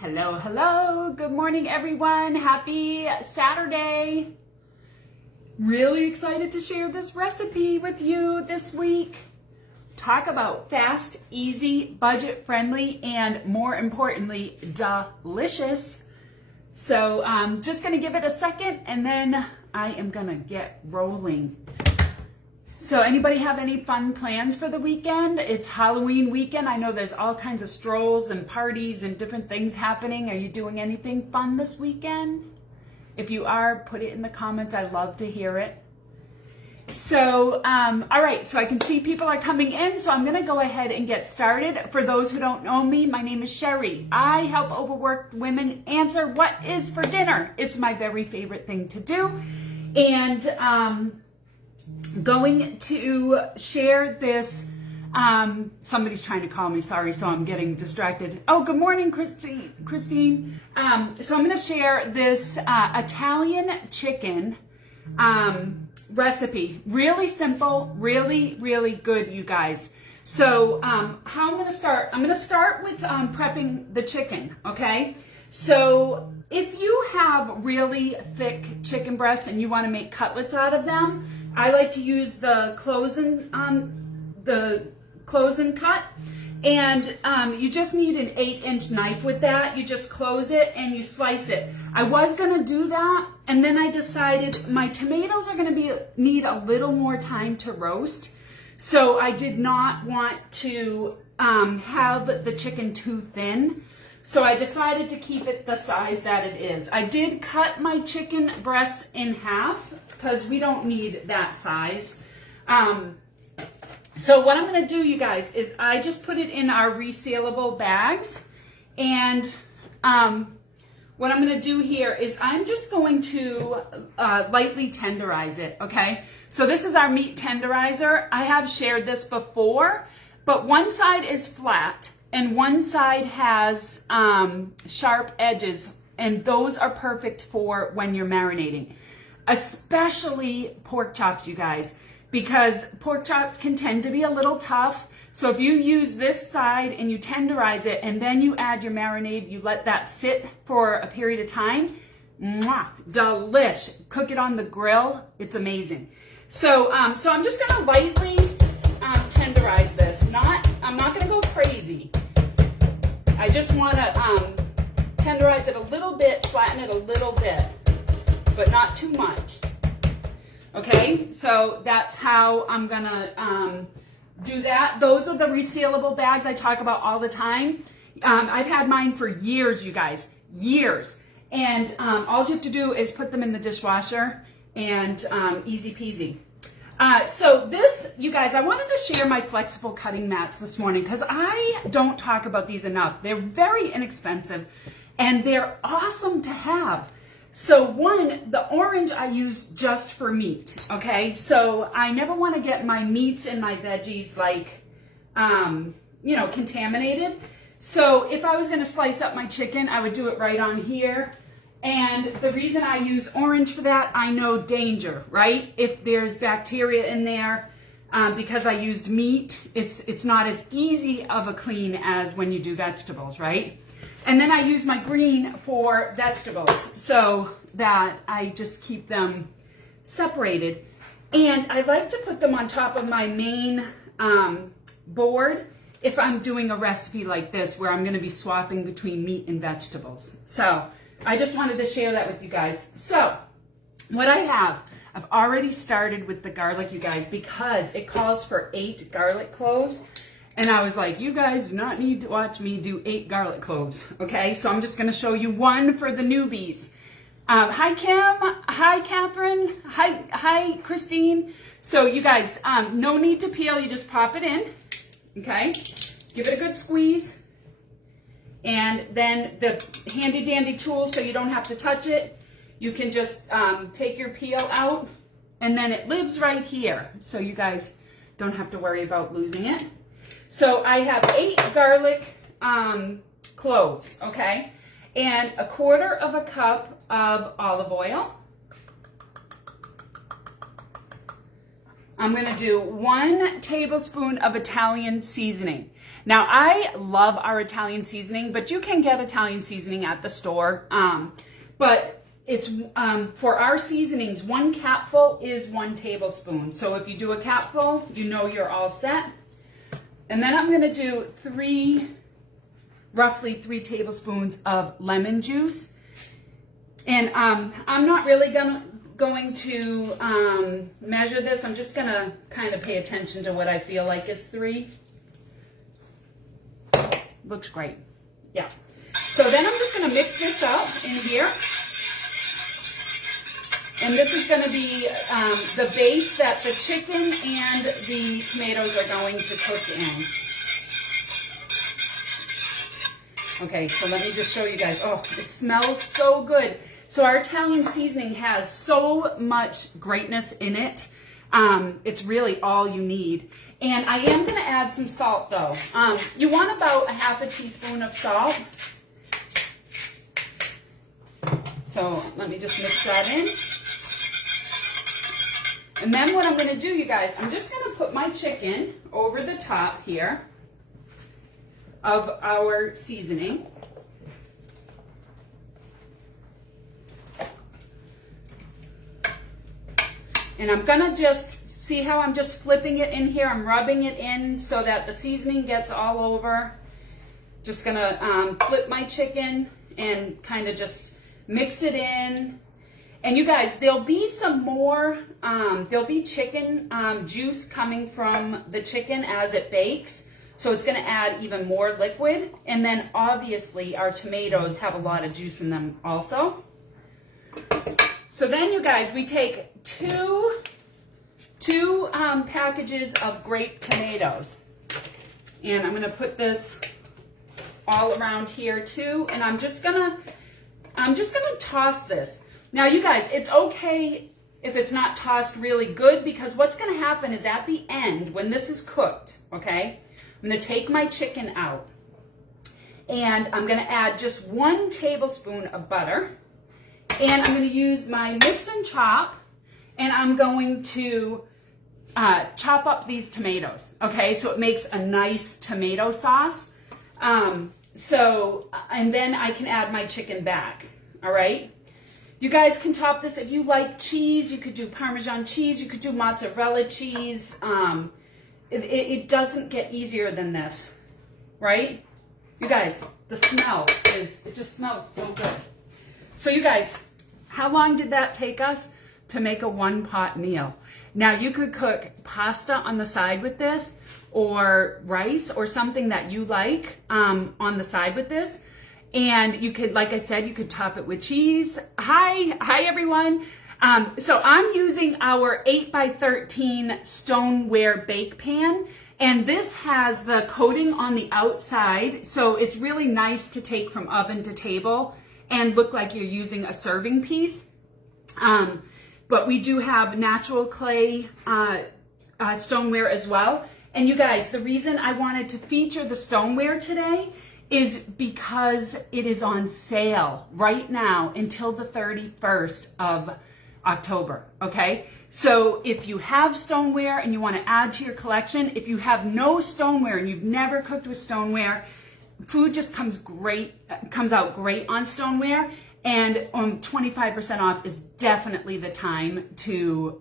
Hello, hello. Good morning, everyone. Happy Saturday. Really excited to share this recipe with you this week. Talk about fast, easy, budget-friendly, and more importantly, delicious. So I'm just going to give it a second and then I am going to get rolling. So anybody have any fun plans for the weekend? It's Halloween weekend. I know there's all kinds of strolls and parties and different things happening. Are you doing anything fun this weekend? If you are, put it in the comments. I love to hear it. So, all right, so I can see people are coming in, so I'm gonna go ahead and get started. For those who don't know me, my name is Sherry. I help overworked women answer what is for dinner. It's my very favorite thing to do. And going to share this, somebody's trying to call me, sorry, so I'm getting distracted. Oh, good morning, Christine. So I'm gonna share this Italian chicken recipe. Really simple, really, really good, you guys. So how I'm gonna start with prepping the chicken, okay? So if you have really thick chicken breasts and you wanna make cutlets out of them, I like to use the close and cut, and you just need an 8-inch knife with that. You just close it and you slice it. I was gonna do that, and then I decided my tomatoes are gonna need a little more time to roast, so I did not want to have the chicken too thin. So I decided to keep it the size that it is. I did cut my chicken breasts in half because we don't need that size. So what I'm gonna do, you guys, is I just put it in our resealable bags. And what I'm gonna do here is I'm just going to lightly tenderize it, okay? So this is our meat tenderizer. I have shared this before, but one side is flat and one side has sharp edges, and those are perfect for when you're marinating. Especially pork chops, you guys, because pork chops can tend to be a little tough. So if you use this side and you tenderize it and then you add your marinade, you let that sit for a period of time, mwah, delish. Cook it on the grill, it's amazing. So, so I'm just gonna lightly tenderize this. I'm not gonna go crazy. I just wanna tenderize it a little bit, flatten it a little bit, but not too much. Okay, so that's how I'm gonna do that. Those are the resealable bags I talk about all the time. I've had mine for years, you guys, years. And all you have to do is put them in the dishwasher and easy peasy. So this, you guys, I wanted to share my flexible cutting mats this morning because I don't talk about these enough. They're very inexpensive and they're awesome to have. So one, the orange I use just for meat, okay? So I never want to get my meats and my veggies like, you know, contaminated. So if I was going to slice up my chicken, I would do it right on here. And the reason I use orange for that, I know danger, right? If there's bacteria in there, because I used meat, it's not as easy of a clean as when you do vegetables, right? And then I use my green for vegetables so that I just keep them separated. And I like to put them on top of my main board if I'm doing a recipe like this where I'm going to be swapping between meat and vegetables. So I just wanted to share that with you guys. So what I've already started with the garlic, you guys, because it calls for 8 garlic cloves. And I was like, you guys do not need to watch me do 8 garlic cloves, okay? So I'm just gonna show you one for the newbies. Hi, Kim. Hi, Catherine. Hi, Christine. So you guys, no need to peel. You just pop it in, okay? Give it a good squeeze. And then the handy dandy tool, so you don't have to touch it. You can just take your peel out, and then it lives right here. So you guys don't have to worry about losing it. So I have 8 garlic cloves, okay? And 1/4 cup of olive oil. I'm gonna do 1 tablespoon of Italian seasoning. Now, I love our Italian seasoning, but you can get Italian seasoning at the store. But it's for our seasonings, 1 capful is 1 tablespoon. So if you do a capful, you know you're all set. And then I'm gonna do roughly 3 tablespoons of lemon juice. And I'm not really going to measure this. I'm just gonna kind of pay attention to what I feel like is 3. Looks great. Yeah. So then I'm just gonna mix this up in here. And this is gonna be the base that the chicken and the tomatoes are going to cook in. Okay, so let me just show you guys. Oh, it smells so good. So our Italian seasoning has so much greatness in it. It's really all you need. And I am gonna add some salt though. You want about a half a teaspoon of salt. So let me just mix that in. And then what I'm gonna do, you guys, I'm just gonna put my chicken over the top here of our seasoning. And I'm gonna just see how I'm just flipping it in here. I'm rubbing it in so that the seasoning gets all over. Just gonna flip my chicken and kind of just mix it in. And you guys, there'll be some more, there'll be chicken juice coming from the chicken as it bakes. So it's gonna add even more liquid. And then obviously our tomatoes have a lot of juice in them also. So then you guys, we take two packages of grape tomatoes. And I'm gonna put this all around here too. And I'm just gonna toss this. Now you guys, it's okay if it's not tossed really good, because what's gonna happen is at the end, when this is cooked, okay, I'm gonna take my chicken out and I'm gonna add just 1 tablespoon of butter. And I'm going to use my mix and chop, and I'm going to chop up these tomatoes, okay? So it makes a nice tomato sauce. And then I can add my chicken back, all right? You guys can top this if you like cheese. You could do Parmesan cheese. You could do mozzarella cheese. It doesn't get easier than this, right? You guys, the smell it just smells so good. So you guys, how long did that take us to make a 1-pot meal? Now you could cook pasta on the side with this, or rice, or something that you like on the side with this. And you could, like I said, you could top it with cheese. Hi everyone. So I'm using our 8x13 stoneware bake pan. And this has the coating on the outside. So it's really nice to take from oven to table and look like you're using a serving piece. But we do have natural clay stoneware as well. And you guys, the reason I wanted to feature the stoneware today is because it is on sale right now until the 31st of October, okay? So if you have stoneware and you want to add to your collection, if you have no stoneware and you've never cooked with stoneware, food just comes out great on stoneware, and 25% off is definitely the time to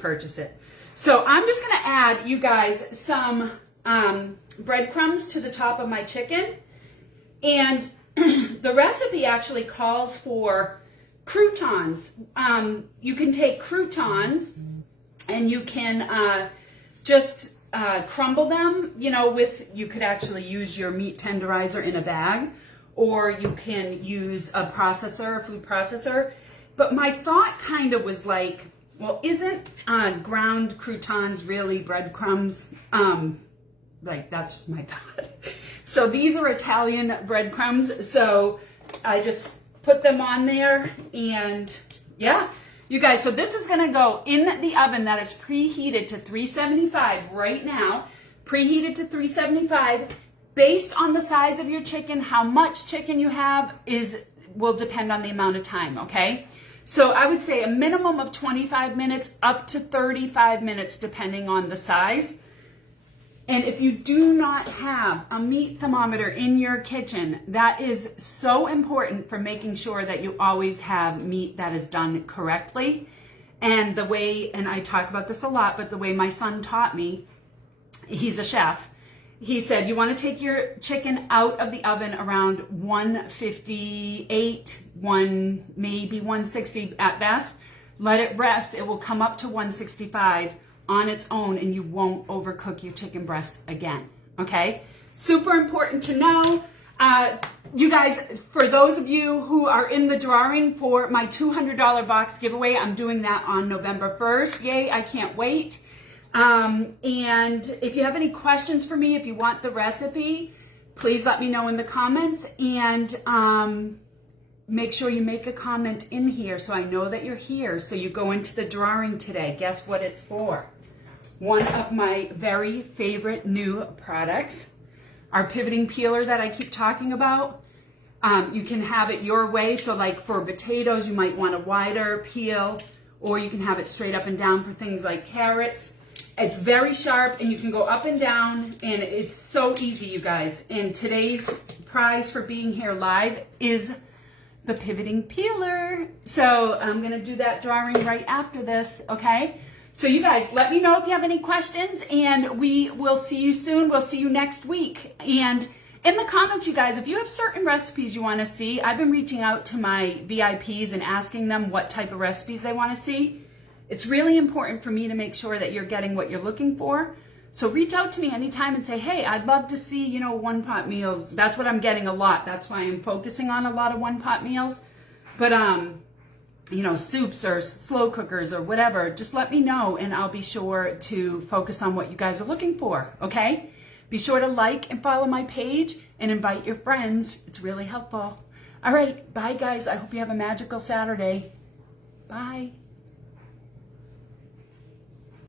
purchase it. So I'm just gonna add, you guys, some breadcrumbs to the top of my chicken, and the recipe actually calls for croutons. You can take croutons and you can just crumble them, you could actually use your meat tenderizer in a bag, or you can use a food processor. But my thought kind of was like, well, isn't ground croutons really breadcrumbs? That's just my thought. So these are Italian breadcrumbs. So I just put them on there, and yeah. You guys, so this is gonna go in the oven that is preheated to 375 right now, preheated to 375. Based on the size of your chicken, how much chicken you have will depend on the amount of time, okay? So I would say a minimum of 25 minutes up to 35 minutes depending on the size. And if you do not have a meat thermometer in your kitchen, that is so important for making sure that you always have meat that is done correctly. And the way, and I talk about this a lot, but the way my son taught me, he's a chef. He said, you want to take your chicken out of the oven around 158, maybe 160 at best. Let it rest. It will come up to 165 on its own and you won't overcook your chicken breast again. Okay? Super important to know. You guys, for those of you who are in the drawing for my $200 box giveaway, I'm doing that on November 1st. Yay, I can't wait. And if you have any questions for me, if you want the recipe, please let me know in the comments, and make sure you make a comment in here so I know that you're here. So you go into the drawing today. Guess what it's for? One of my very favorite new products, our pivoting peeler that I keep talking about. You can have it your way. So like for potatoes, you might want a wider peel, or you can have it straight up and down for things like carrots. It's very sharp and you can go up and down, and it's so easy, you guys. And today's prize for being here live is the pivoting peeler. So I'm gonna do that drawing right after this, okay? So you guys, let me know if you have any questions, and we will see you soon. We'll see you next week. And in the comments, you guys, if you have certain recipes you wanna see, I've been reaching out to my VIPs and asking them what type of recipes they wanna see. It's really important for me to make sure that you're getting what you're looking for. So reach out to me anytime and say, hey, I'd love to see, you know, one-pot meals. That's what I'm getting a lot. That's why I'm focusing on a lot of one-pot meals. But, you know, soups or slow cookers or whatever, just let me know and I'll be sure to focus on what you guys are looking for, okay? Be sure to like and follow my page and invite your friends. It's really helpful. All right, bye guys. I hope you have a magical Saturday. Bye.